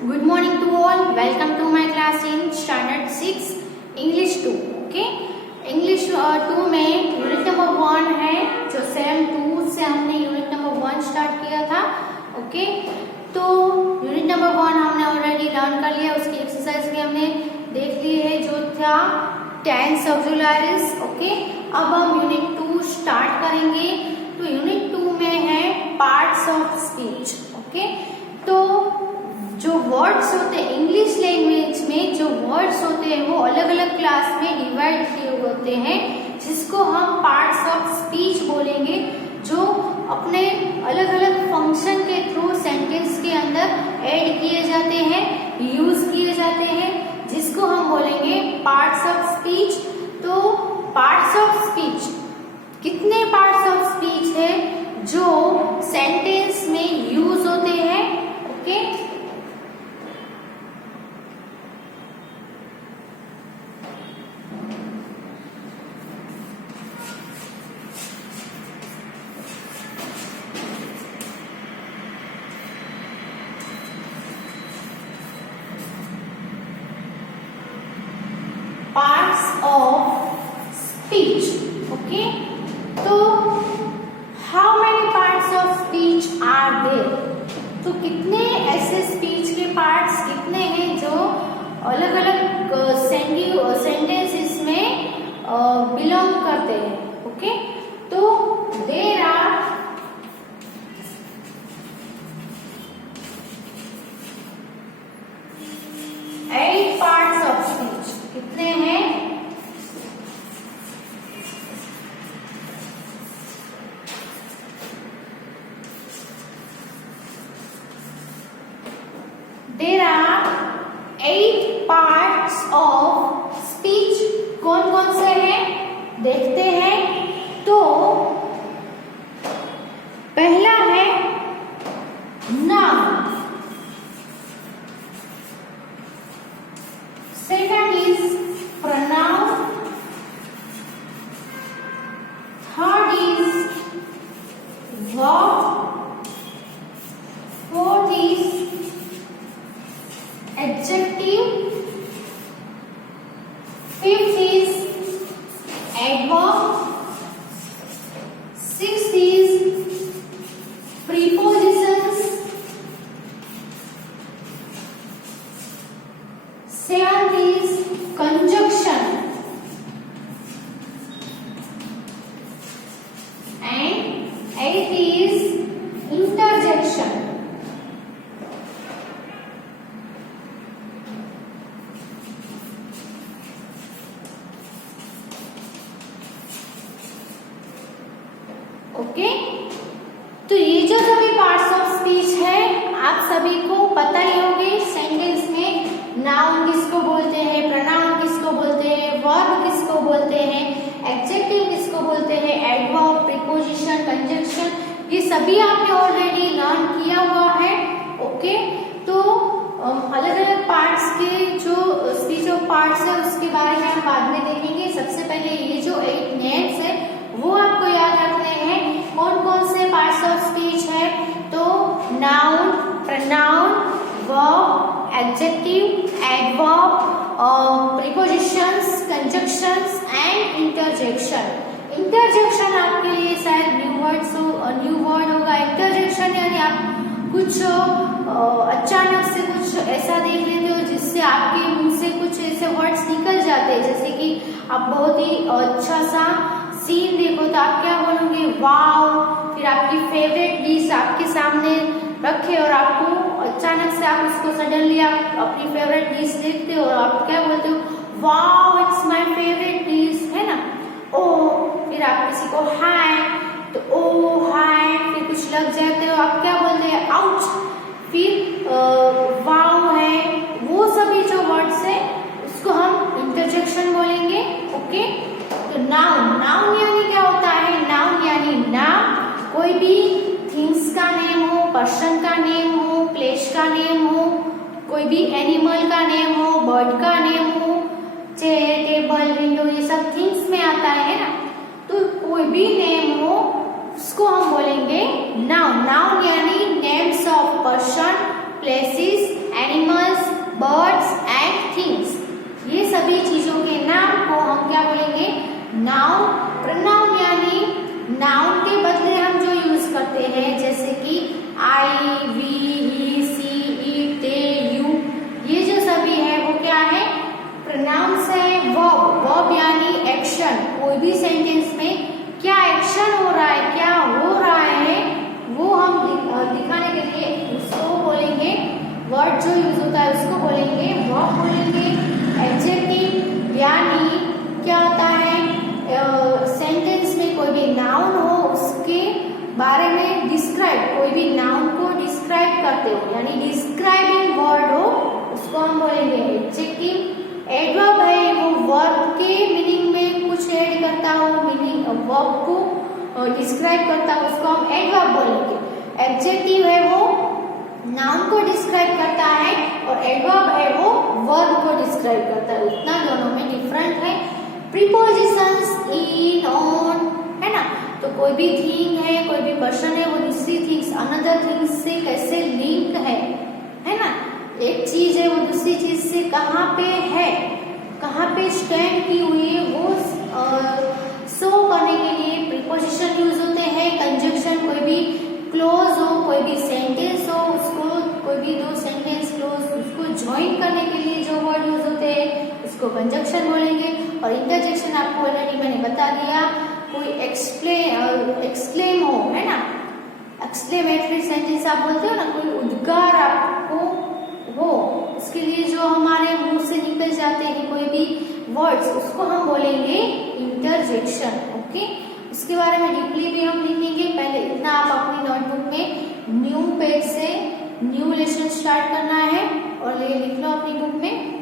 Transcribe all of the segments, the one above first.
Good morning to all. Welcome to my class in Standard 6 English 2. Okay. English 2 में unit number 1 है, जो same 2 से हमने unit number 1 start किया था. ओके, तो यूनिट नंबर 1 हमने ऑलरेडी लर्न कर लिया, उसकी एक्सरसाइज भी हमने देख ली है, जो था टेंस ऑक्सिलरीज. ओके, अब हम यूनिट 2 स्टार्ट करेंगे. तो यूनिट 2 में है पार्ट्स ऑफ स्पीच. ओके, तो जो वर्ड्स होते हैं इंग्लिश लैंग्वेज में, जो वर्ड्स होते हैं वो अलग अलग क्लास में डिवाइड किए होते हैं, जिसको हम पार्ट्स ऑफ स्पीच बोलेंगे, जो अपने अलग अलग फंक्शन के थ्रू सेंटेंस के अंदर ऐड किए जाते हैं, यूज किए जाते हैं, जिसको हम बोलेंगे पार्ट्स ऑफ स्पीच. तो पार्ट्स ऑफ स्पीच, कितने पार्ट्स ऑफ स्पीच है जो सेंटेंस में यूज होते हैं. Okay, parts of speech. Okay, तो how many parts of speech are there? तो कितने ऐसे स्पीच के पार्ट्स कितने हैं जो अलग अलग सेंटेंसेस में बिलोंग करते हैं. ओके, तो there are 8 parts of speech. कितने हैं? 8 पार्ट्स ऑफ स्पीच. कौन कौन से हैं देखते हैं. तो पहला है noun, second is pronoun, third is verb, fourth is adjective, fifth is adverb, sixth is prepositions, seventh is conjunction, and eighth is interjection. Okay, तो ये जो सभी पार्ट्स ऑफ स्पीच है आप सभी को पता ही होंगे. सेंटेंस में नाउन किसको बोलते हैं, प्रोनाउन किसको बोलते हैं, वर्ब किसको बोलते हैं, एडजेक्टिव किसको बोलते हैं, एडवर्ब, प्रीपोजिशन, कंजंक्शन, ये सभी आपने ऑलरेडी लर्न किया हुआ है. ओके, तो अलग अलग पार्ट्स के जो स्पीच ऑफ पार्ट्स है उसके बारे में हम बाद में देखेंगे. सबसे पहले ये जो 8 नेम्स है वो आपको याद रखने हैं. कौन कौन से पार्ट्स ऑफ स्पीच है. तो noun, pronoun, verb, adjective, adverb, prepositions, conjunctions and interjection. Interjection आपके लिए शायद न्यू वर्ड होगा. इंटरजेक्शन यानी आप कुछ अचानक से कुछ ऐसा देख लेते हो जिससे आपके मुंह से कुछ ऐसे वर्ड्स निकल जाते हैं. जैसे कि आप बहुत ही अच्छा सा सीन देखो तो आप क्या बोलोगे, वाव. फिर आपकी फेवरेट डिश आपके सामने रखे और आपको अचानक से आप उसको सडनली आप अपनी फेवरेट डिश देखते हो और आप क्या बोलते हो, wow it's my favourite dish, है ना. ओ, फिर आप किसी को हाय, तो ओ हाय, फिर कुछ लग जाते हो आप क्या बोलते हैं, आउच. फिर वाव है, वो सभी जो वर्ड्स है उसको हम इंटरजेक्शन बोलेंगे. ओके, तो नाउन यानी क्या होता है. नाउन यानी नाम, कोई भी थिंग्स का नेम हो, पर्सन का नेम हो, प्लेस का नेम हो, कोई भी एनिमल का नेम हो, बर्ड का नेम हो, चेयर, टेबल, विंडो, ये सब थिंग्स में आता है ना. तो कोई भी नेम हो उसको हम बोलेंगे नाउन. नाउन यानी names of person, places, animal, यानी क्या होता है, सेंटेंस में कोई भी नाउन हो उसके बारे में डिस्क्राइब, कोई भी नाउन को डिस्क्राइब करते हो यानी डिस्क्राइबिंग वर्ड हो उसको हम बोलेंगे एडजेक्टिव। एडवर्ब है वो वर्ब के मीनिंग में कुछ ऐड करता हो, मीनिंग वर्ब को डिस्क्राइब करता हो, उसको हम एडवर्ब बोलेंगे। एडजेक्टिव है वो नाउन को डिस्क्राइब करता है और एडवर्ब है वो वर्ब को डिस्क्राइब करता है। उतना दोनों में डिफरेंट है। प्रीपोजिशंस इन, ऑन, है ना, तो कोई भी थिंग है, कोई भी पर्सन है, वो दूसरी थिंग्स अनदर थिंग्स से कैसे लिंक है ना, एक चीज है वो दूसरी चीज से कहाँ पे है, कहाँ पे स्टैंड की हुई है, वो शो करने के लिए प्रीपोजिशन यूज होते हैं। कंजक्शन, कोई भी क्लोज हो, कोई भी सेंटेंस हो, उसको कोई भी दो सेंटेंस क्लोज उसको ज्वाइन करने के लिए जो वर्ड यूज होते हैं उसको कंजक्शन बोलेंगे। और इंटरजेक्शन आपको ऑलरेडी मैंने बता दिया, कोई एक्सक्लेम हो, है ना, एक्सक्लेमेटरी सेंटेंस आप बोलते हो ना, कोई उद्गार आपको हो, उसके लिए जो हमारे मुंह से निकल जाते हैं कोई भी वर्ड्स, उसको हम बोलेंगे इंटरजेक्शन। ओके, उसके बारे में डीपली भी हम लिखेंगे। पहले इतना आप अपनी नोटबुक में न्यू पेज से न्यू लेसन स्टार्ट करना है और ये लिख लो अपनी बुक में।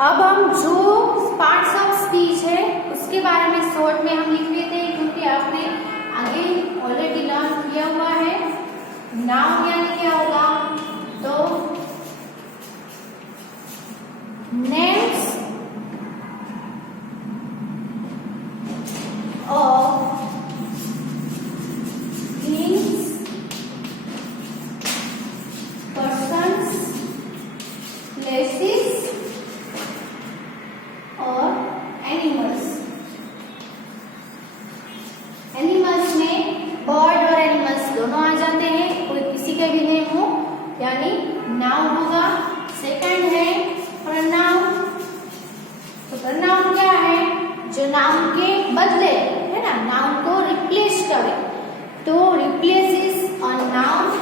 अब हम जो पार्ट्स ऑफ स्पीच है उसके बारे में शॉर्ट में हम लिख लेते हैं, क्योंकि आपने आगे ऑलरेडी लर्न किया हुआ है। नाउन यानी क्या होगा, तो names of things, persons, places और एनिमल्स। एनिमल्स में बर्ड और एनिमल्स दोनों आ जाते हैं, कोई किसी के भी नेम हो यानी नाउन होगा। सेकंड है प्रोनाउन। तो प्रोनाउन क्या है, जो नाउन के बदले, है ना, नाउन को रिप्लेस करे, तो रिप्लेसेस अ नाउन।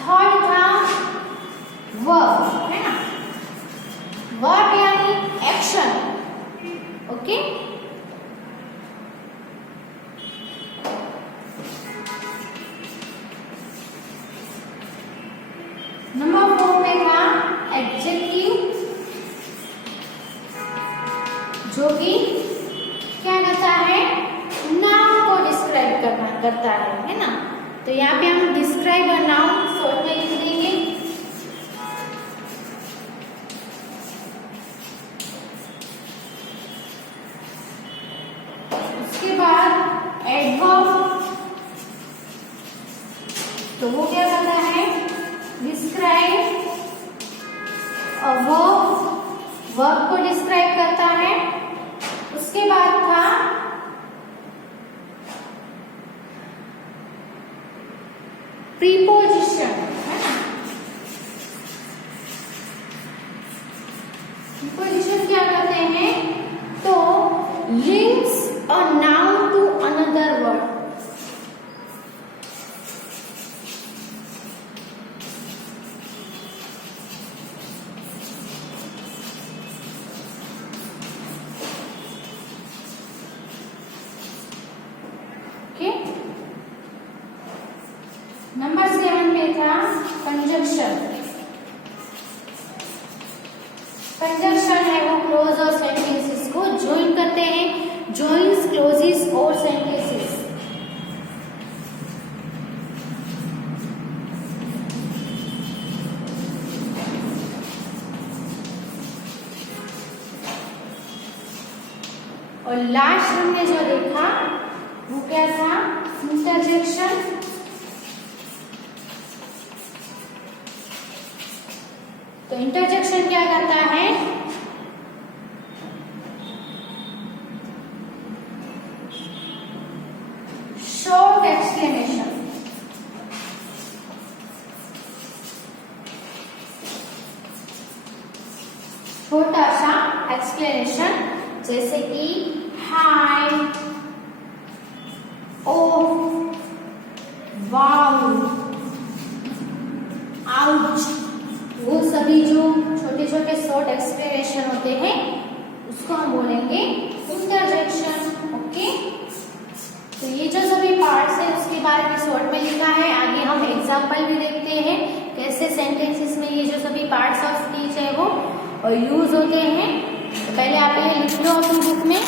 थर्ड था वर्ब, है ना, वर्ब यानी एक्शन। ओके, नंबर 4 पे था एडजेक्टिव, जो कि क्या करता है, नाउन को डिस्क्राइब करता है ना। तो यहाँ पे हम डिस्क्राइब अ नाउन शॉर्ट में लिख देंगे। उसके बाद एडवर्ब, तो वो क्या करता है, डिस्क्राइब अ वर्ब, वर्ब को डिस्क्राइब करता है। उसके बाद था प्रीपोजिशन, है ना। प्रीपोजिशन क्या करते हैं, तो links a noun to another word. Okay, number 7 conjunction, conjunction है वो क्लोज और सेंटेंसेस को ज्वाइन करते हैं, ज्वाइंस क्लोजेस और सेंटेंसेस। और लास्ट हमने जो देखा वो क्या था, इंटरजेक्शन। तो इंटरजेक्शन क्या करता है, शॉर्ट एक्सप्लेनेशन, छोटा सा एक्सप्लेनेशन, जैसे कि हाय, ओह, वाओ, आउच, वो सभी जो छोटे छोटे शॉर्ट एक्सप्लेनेशन होते हैं उसको हम बोलेंगे इंटरजेक्शन। ओके, तो ये जो सभी पार्ट्स है उसके बारे में शॉर्ट में लिखा है। आगे हम एग्जांपल भी देखते हैं कैसे सेंटेंसेस में ये जो सभी पार्ट्स ऑफ स्पीच है वो यूज होते हैं। तो पहले आप ये लिख लो अपनी बुक में।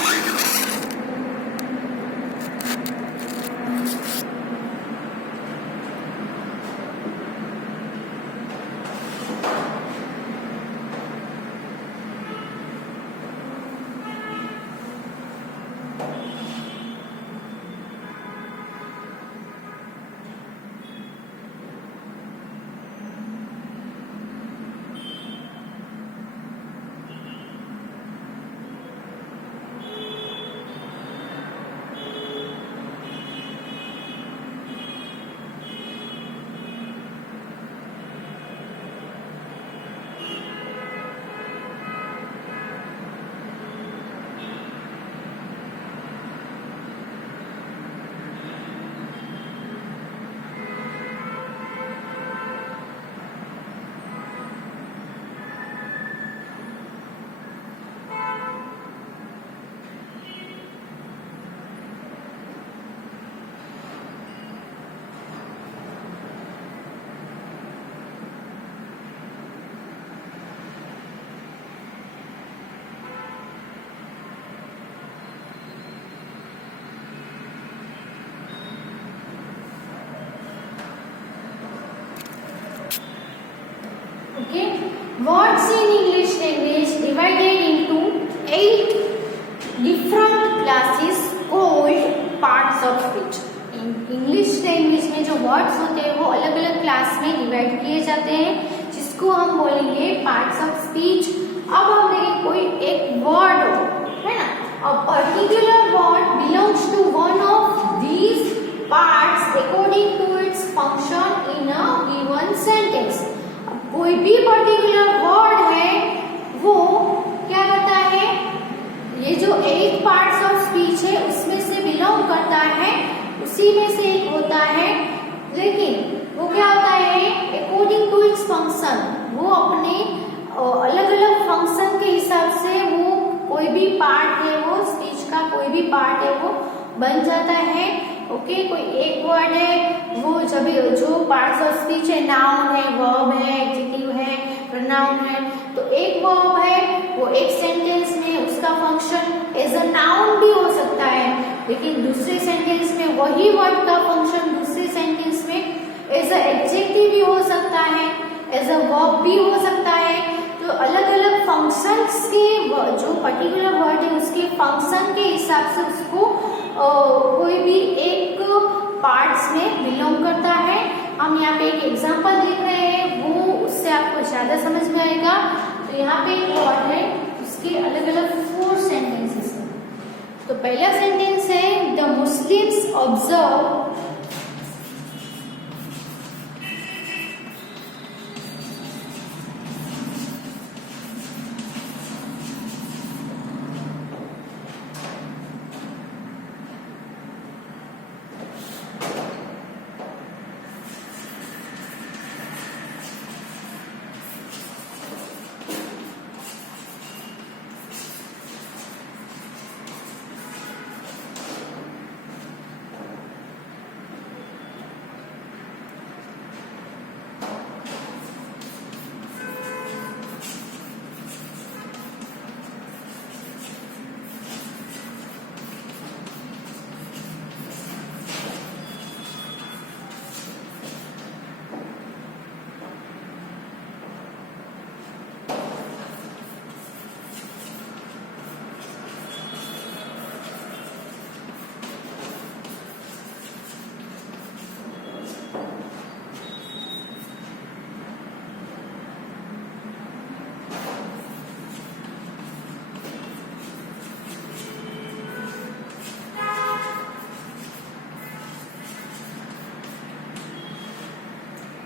Okay, words in English language divided into 8 different classes called parts of speech. English language में जो वर्ड्स होते हैं वो अलग अलग क्लास में डिवाइड किए जाते हैं, जिसको हम बोलेंगे पार्ट्स ऑफ स्पीच। अब हम देखें कोई एक वर्ड हो, है ना, a particular word belongs to one of these parts according to its function in a given sentence. कोई भी पर्टिकुलर वर्ड है वो क्या करता है, ये जो 8 पार्ट्स ऑफ स्पीच है उसमें से बिलोंग करता है, उसी में से एक होता है, लेकिन वो क्या होता है अकॉर्डिंग टू इट्स फंक्शन, वो अपने अलग अलग फंक्शन के हिसाब से वो कोई भी पार्ट है, वो स्पीच का कोई भी पार्ट है वो बन जाता है। ओके, कोई एक वर्ड है वो जब जो पार्ट्स ऑफ स्पीच है, नाउन है, वर्ब है, एडजेक्टिव है, प्रोनाउन है, तो एक वर्ब है वो एक सेंटेंस में उसका फंक्शन एज अ नाउन भी हो सकता है, लेकिन दूसरे सेंटेंस में वही वर्ड का फंक्शन दूसरे सेंटेंस में एज अ एडजेक्टिव भी हो सकता है, एज अ वर्ब भी हो सकता है। तो अलग अलग फंक्शंस के जो पर्टिकुलर वर्ड है उसके फंक्शन के हिसाब से उसको कोई भी एक पार्ट्स में बिलोंग करता है। हम यहाँ पे एक एग्जांपल देख रहे हैं, वो उससे आपको ज्यादा समझ में आएगा। तो यहाँ पे एक वर्ड है, उसके अलग अलग 4 सेंटेंसेस हैं। तो पहला सेंटेंस है द मुस्लिम्स ऑब्जर्व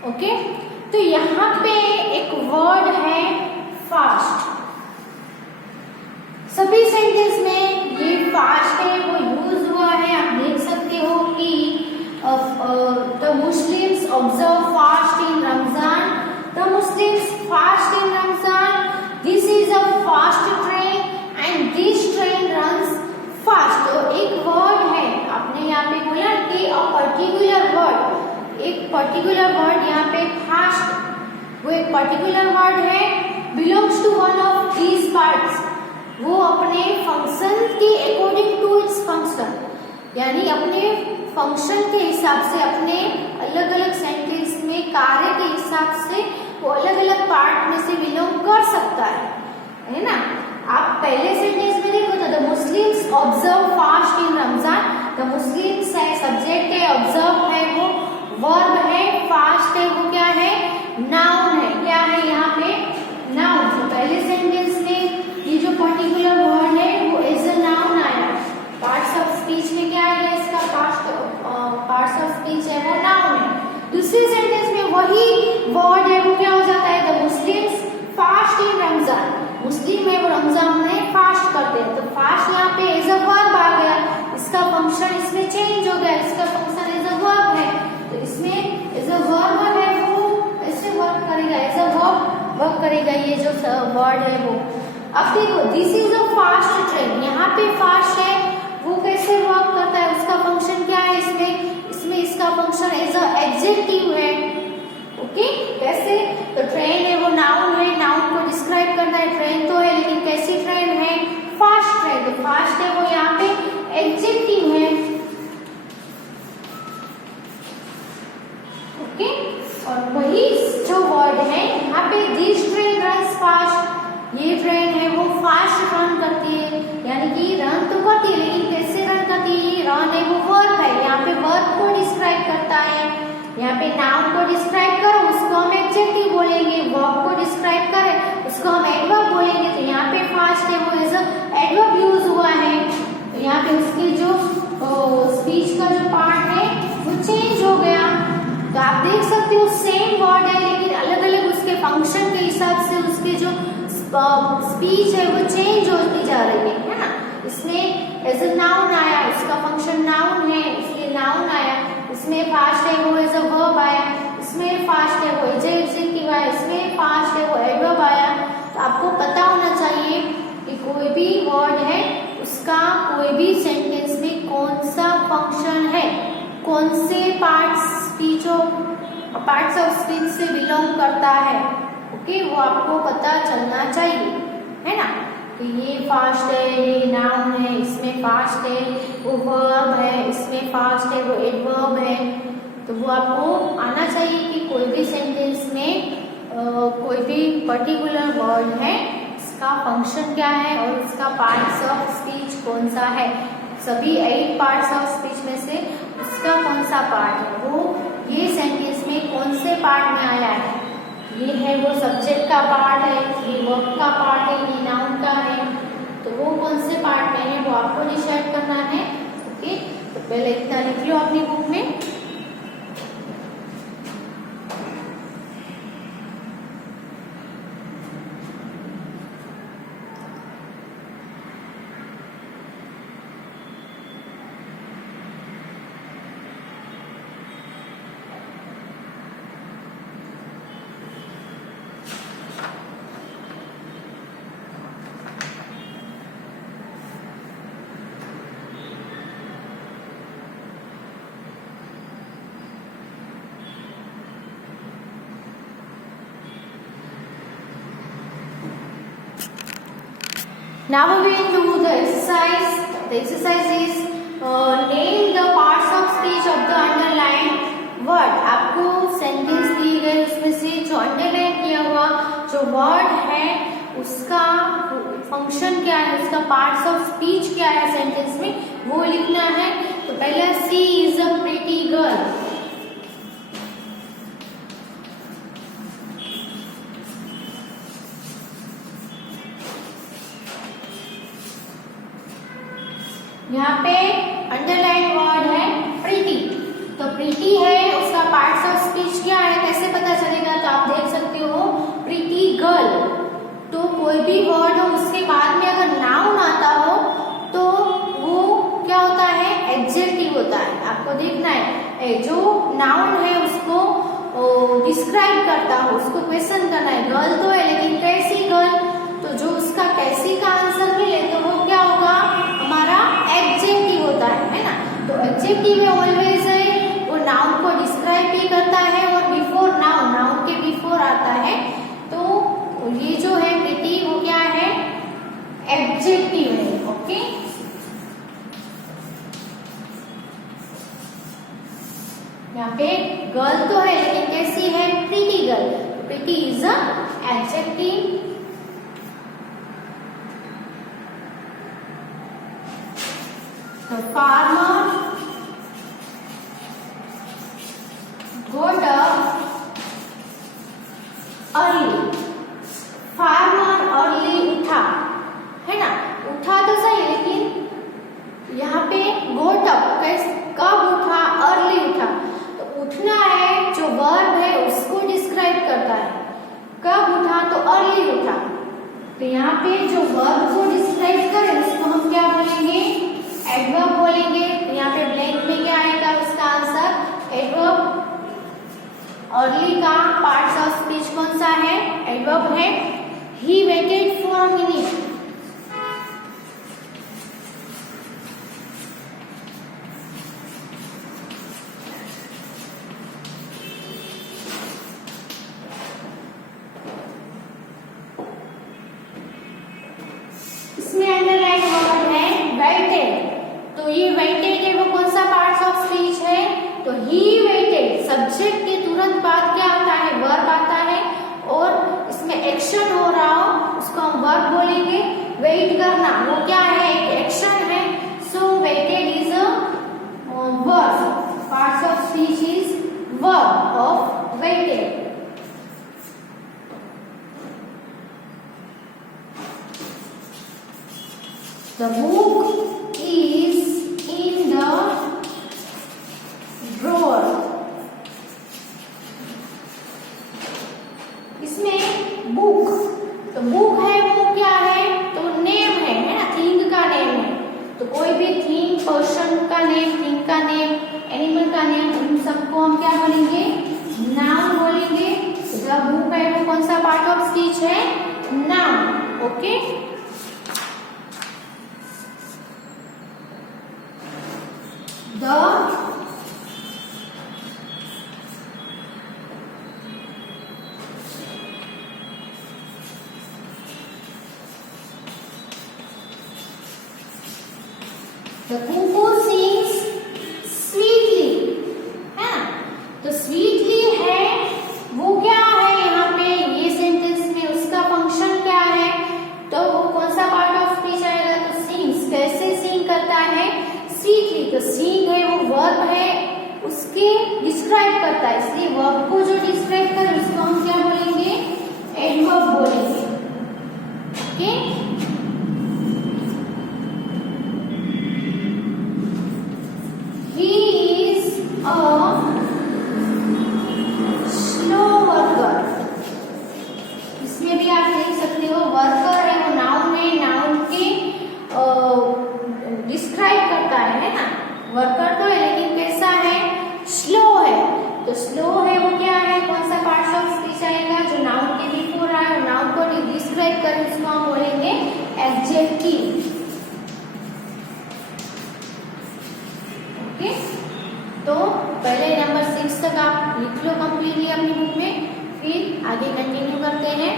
ओके, तो यहाँ पे एक वर्ड है फास्ट। सभी सेंटेंस में ये फास्ट है वो यूज हुआ है। आप देख सकते हो कि the Muslims observe fast in Ramzan, the Muslims fast in Ramzan, this is a fast train and this train runs fast. तो एक वर्ड है, आपने यहाँ पे बोला कि अ पर्टिकुलर वर्ड, एक पर्टिकुलर वर्ड यहाँ पे फास्ट, वो एक पर्टिकुलर वर्ड है, belongs to one of these parts. वो अपने फंक्शन के अकॉर्डिंग टू इट्स फंक्शन, यानी अपने फंक्शन के हिसाब से, अपने अलग अलग सेंटेंस में कार्य के हिसाब से वो अलग अलग पार्ट में से बिलोंग कर सकता है ना। आप पहले सेंटेंस में देखो तो the Muslims observe fast in Ramzan, the Muslims है सब्जेक्ट है, ऑब्जर्व है वो वर्ब है, फास्ट है वो क्या है, नाउन है। क्या है यहाँ पे, नाउन। तो पहले सेंटेंस में ये जो पर्टिकुलर वर्ड है वो एज अ नाउन आया। पार्ट्स ऑफ स्पीच में क्या आएगा, इसका पार्ट्स ऑफ स्पीच है वो नाउन है। दूसरे सेंटेंस में वही वर्ड है वो क्या हो जाता है, the Muslims fast in Ramzan, Muslim है वो रमजान में फास्ट करते हैं। तो फास्ट यहाँ पे एज अ वर्ब आ गया, इसका फंक्शन इसमें चेंज हो गया, इसका फंक्शन एज अ वर्ब है, तो इसमें एज अ वर्ब है वो ऐसे वर्क करेगा, एज अ वर्ब वर्क करेगा ये जो वर्ड है वो। अब देखो this is a fast train, यहाँ पे फास्ट है वो कैसे वर्क करता है, उसका फंक्शन क्या है, इसमें इसका फंक्शन एज अ एडजेक्टिव है। ओके, कैसे, तो ट्रेन है वो नाउन है, नाउन को डिस्क्राइब करता है, ट्रेन तो है लेकिन कैसी ट्रेन है, फास्ट ट्रेन। तो फास्ट है वो यहाँ पे एडजेक्टिव है। ओके, और वही जो वर्ड है यहाँ पे दिस ट्रेन रन्स फास्ट, ये ट्रेन है वो फास्ट रन करती है, यानी कि रन तो करती है लेकिन कैसे रन करती है, रन है वो वर्ब है, यहाँ पे वर्ब को डिस्क्राइब करता है। यहाँ पे नाउन को डिस्क्राइब करो उसको हम एडजेक्टिव बोलेंगे, वर्ब को डिस्क्राइब करें उसको हम एडवर्ब बोलेंगे। तो यहाँ पे फास्ट है वो एज अ एडवर्ब यूज हुआ है। तो यहाँ पे उसके जो स्पीच का जो पार्ट है वो चेंज हो गया। तो आप देख सकते हो सेम वर्ड है लेकिन अलग अलग उसके फंक्शन के हिसाब से उसके जो स्पीच है वो चेंज होती जा रही है ना। इसमें एज अ नाउन आया, इसका फंक्शन नाउन है इसलिए नाउन आया, इसमें फास्ट है वो एज अ वर्ब आया, इसमें फास्ट है वो एडजेक्टिव आया, इसमें फास्ट है वो एडवर्ब आया। तो आपको पता होना चाहिए कि कोई भी वर्ड है उसका कोई भी सेंटेंस में कौन सा फंक्शन है, कौन से पार्ट्स ऑफ स्पीच से बिलोंग करता है। ओके, वो आपको पता चलना चाहिए, है ना। तो ये फास्ट है, ये नाउन है, इसमें फास्ट है वो वर्ब है, इसमें फास्ट है वो एडवर्ब है। तो वो आपको आना चाहिए कि कोई भी सेंटेंस में कोई भी पर्टिकुलर वर्ड है इसका फंक्शन क्या है और इसका पार्ट्स ऑफ स्पीच कौन सा है। सभी 8 पार्ट्स ऑफ स्पीच में से उसका कौन सा पार्ट है, वो ये सेंटेंस में कौन से पार्ट में आया है। ये है वो सब्जेक्ट का पार्ट है, ये वर्ब का पार्ट है, ये नाउन का है। तो वो कौन से पार्ट में है वो आपको डिसाइड करना है। ओके, तो पहले इतना लिख लो अपनी बुक में। Now we will do the exercise. The exercise is name the parts of speech of the underlined word. आपको सेंटेंस दिए गए उसमें से जो अंडरलाइन किया हुआ जो वर्ड है उसका फंक्शन क्या है, उसका पार्ट्स ऑफ स्पीच क्या है सेंटेंस में वो लिखना है। तो पहला सी इज अ प्रिटी गर्ल। यहाँ पे अंडरलाइन वर्ड है प्रीटी। तो प्रीटी है उसका पार्ट्स ऑफ स्पीच क्या है कैसे होता है, आपको देखना है। जो नाउन है उसको डिस्क्राइब करता हो, उसको क्वेश्चन करना है। गर्ल तो है लेकिन कैसी गर्ल, तो जो उसका कैसी का आंसर मिले तो वो क्या होगा, हमारा एडजेक्टिव होता है ना। तो एडजेक्टिव है ऑलवेज है, वो नाउन को डिस्क्राइब भी करता है और बिफोर नाउन, नाउन के बिफोर आता है। तो ये जो है प्रीति वो क्या है, एडजेक्टिव है। ओके, यहाँ पे गर्ल तो है लेकिन कैसी है, pretty girl. Pretty is a adjective. The farmer got up early. Farmer early उठा, है ना, उठा तो सही लेकिन यहाँ पे got up कब उठा, अर्ली उठा। तो उठना है, जो वर्ब है उसको डिस्क्राइब करता है। कब उठा तो अर्ली उठा। तो यहाँ पे जो वर्ब को डिस्क्राइब करे उसको हम क्या बोलेंगे, एडवर्ब बोलेंगे। यहाँ पे ब्लैंक में क्या आएगा उसका आंसर, एडवर्ब। अर्ली का पार्ट्स ऑफ स्पीच कौन सा है, एडवर्ब है। He waited for a minute, इसमें अंडरलाइन वर्ड है वेटेड। तो ये वेटेड है, वो कौन सा पार्ट्स ऑफ स्पीच है, तो ही वेटेड। सब्जेक्ट के तुरंत बाद क्या आता है, वर्ब आता है, और इसमें एक्शन हो रहा हो उसको हम वर्ब बोलेंगे। वेट करना वो क्या है, एक एक्शन है। So waited is a verb, parts of speech is verb of waited. The book is in the drawer. इसमें बुक, तो बुक है वो क्या है, तो नेम है ना, थिंग का नेम है। तो कोई भी थिंग, पर्सन का नेम, थिंग का नेम, एनिमल का नेम, इन सबको हम क्या बोलेंगे, नाउन बोलेंगे। तो बुक है वो कौन सा पार्ट ऑफ स्पीच है, noun. Okay, The cuckoo sings sweetly, है ना। तो sweetly है वो क्या है, यहाँ पे ये सेंटेंस में उसका फंक्शन क्या है, तो वो कौन सा पार्ट ऑफ स्पीच आएगा, तो sings। कैसे सिंग करता है, sweetly। तो sing है वो वर्ब है, उसके डिस्क्राइब करता है, इसलिए वर्ब को जो डिस्क्राइब करे उसको हम क्या बोलेंगे, एडवर्ब बोलेंगे। Okay, slow worker. इसमें भी आप देख सकते हो वर्कर है वो नाउन है, नाउन के डिस्क्राइब करता है ना। वर्कर तो है लेकिन कैसा है, स्लो है। तो स्लो है वो क्या है, कौन सा पार्ट्स ऑफ स्पीच आएगा, जो नाउन के बिफोर आए और नाउन को डिस्क्राइब करे उसको हम बोलेंगे एडजेक्टिव। ओके, तो पहले नंबर 6 तक आप लिख लो कंप्लीटली अपनी बुक में, फिर आगे कंटिन्यू करते हैं।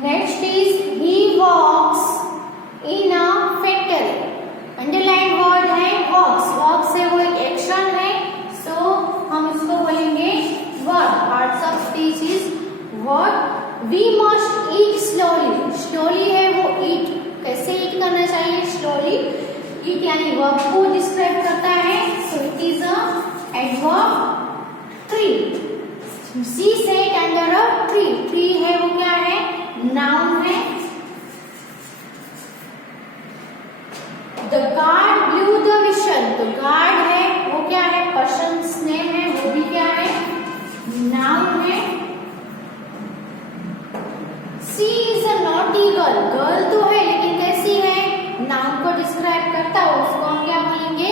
Next is he walks in a factory. Underline word है walks। walks है वो एक एक्शन है, सो हम इसको बोलेंगे verb. Parts of speech is verb. We must eat slowly. slowly है वो eat, कैसे eat करना चाहिए, slowly eat यानी वर्ब को डिस्क्राइब करता है, so it is a adverb 3। She said under a tree. Tree है वो क्या है, नाउन है। The guard blue the whistle, तो गार्ड है वो क्या है, पर्सन्स नेम है, वो भी क्या है, नाउन है। She is a naughty girl, girl तो है लेकिन कैसी है, नाउन को डिस्क्राइब करता हो, उसको हम क्या बोलेंगे,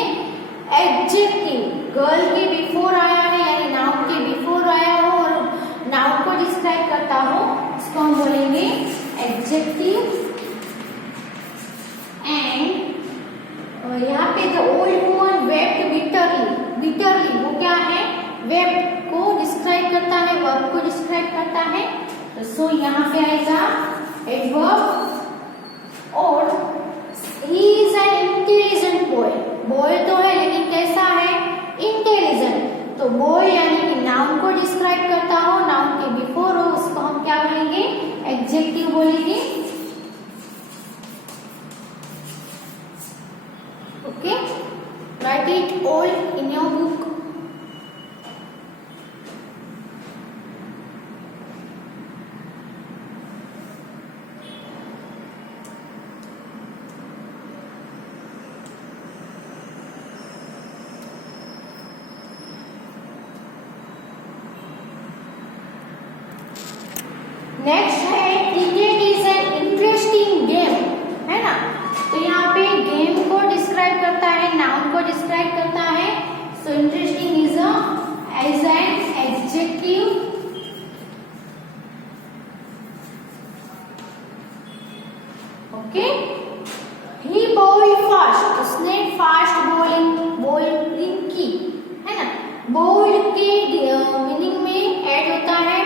एडजेक्टिव। गर्ल के बिफोर आया है यानी नाउन के बिफोर आया हो और नाउन को डिस्क्राइब करता हो, उसको हम बोलेंगे एडजेक्टिव। एंड यहाँ पे the old woman wept bitterly, bitterly वो क्या है, वेप्ट को डिस्क्राइब करता है, वर्ब को डिस्क्राइब करता है। तो सो यहाँ पे आएगा एडवर्ब। और he is an intelligent boy, boy तो है लेकिन कैसा है, इंटेलिजेंट। तो बॉय यानी कि नाउन को डिस्क्राइब करता हो, नाउन के बिफोर हो, उसको हम क्या बोलेंगे, एडजेक्टिव बोलेंगे। Okay, write it all in your book. Next है cricket is an interesting game, है ना। तो यहाँ पे गेम को डिस्क्राइब करता है, नाउन को डिस्क्राइब करता है। So interesting is as an adjective. Okay, he bowled fast, उसने फास्ट बॉलिंग की, है ना। बोल्ड के मीनिंग में ऐड होता है,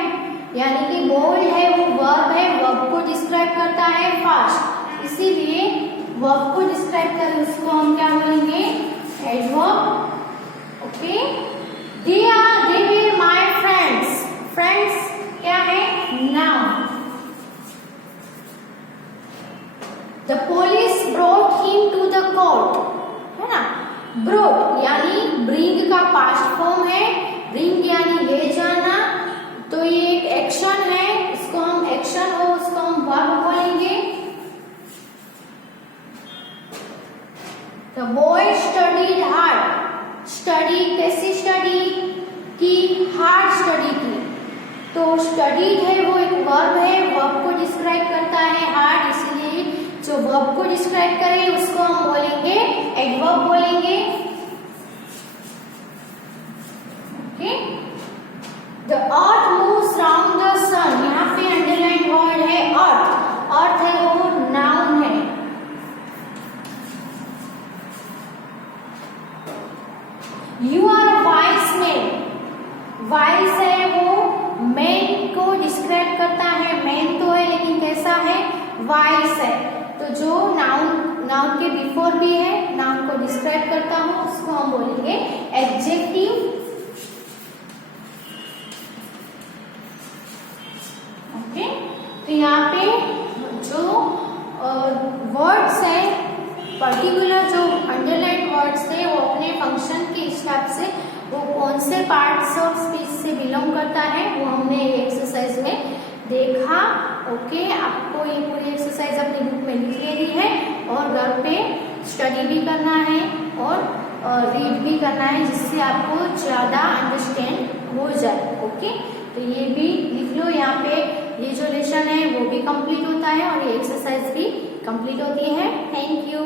यानी कि बोल्ड है वो वर्ब है, वर्ब को डिस्क्राइब करता है फास्ट, इसीलिए वर्ब को डिस्क्राइब कर उसको हम क्या बोलेंगे, adverb. Okay, they were my friends, friends क्या है, noun. The police brought him to the court, है ना। ब्रॉट यानी ब्रिंग का पास्ट फॉर्म है, ब्रिंग यानी ले जाना, तो ये एक एक्शन है, इसको हम एक्शन हो उसको हम वर्ब बोलेंगे। The boy studied hard, study कैसी स्टडी की, हार्ड स्टडी की। तो स्टडीड है वो एक वर्ब है, वर्ब को डिस्क्राइब करता है हार्ड, इसलिए जो वर्ब को डिस्क्राइब करे उसको हम बोलेंगे एडवर्ब बोलेंगे। Okay, the earth moves round the sun, यहाँ पे अंडरलाइन वर्ड है अर्थ, अर्थ है वो नाउन है। You are a wise man, wise है वो मैन को डिस्क्राइब करता है, मैन तो है लेकिन कैसा है, वाइस है। तो जो नाउन के बिफोर भी है, नाउन को डिस्क्राइब करता हूं, उसको हम बोलेंगे एडजेक्टिव। ओके, तो यहाँ पे जो वर्ड्स है, पर्टिकुलर जो अंडरलाइन वर्ड्स है, वो अपने फंक्शन के हिसाब से वो कौन से पार्ट्स ऑफ स्पीच से बिलोंग करता है, वो हमने एक्सरसाइज में देखा। ओके, आपको ये पूरी एक्सरसाइज अपनी बुक में लिख लेनी है और घर पे स्टडी भी करना है और रीड भी करना है, जिससे आपको ज़्यादा अंडरस्टैंड हो जाए। ओके, तो ये भी लिख लो। यहाँ पे ये जो लेसन है वो भी कंप्लीट होता है और ये एक्सरसाइज भी कंप्लीट होती है। Thank you.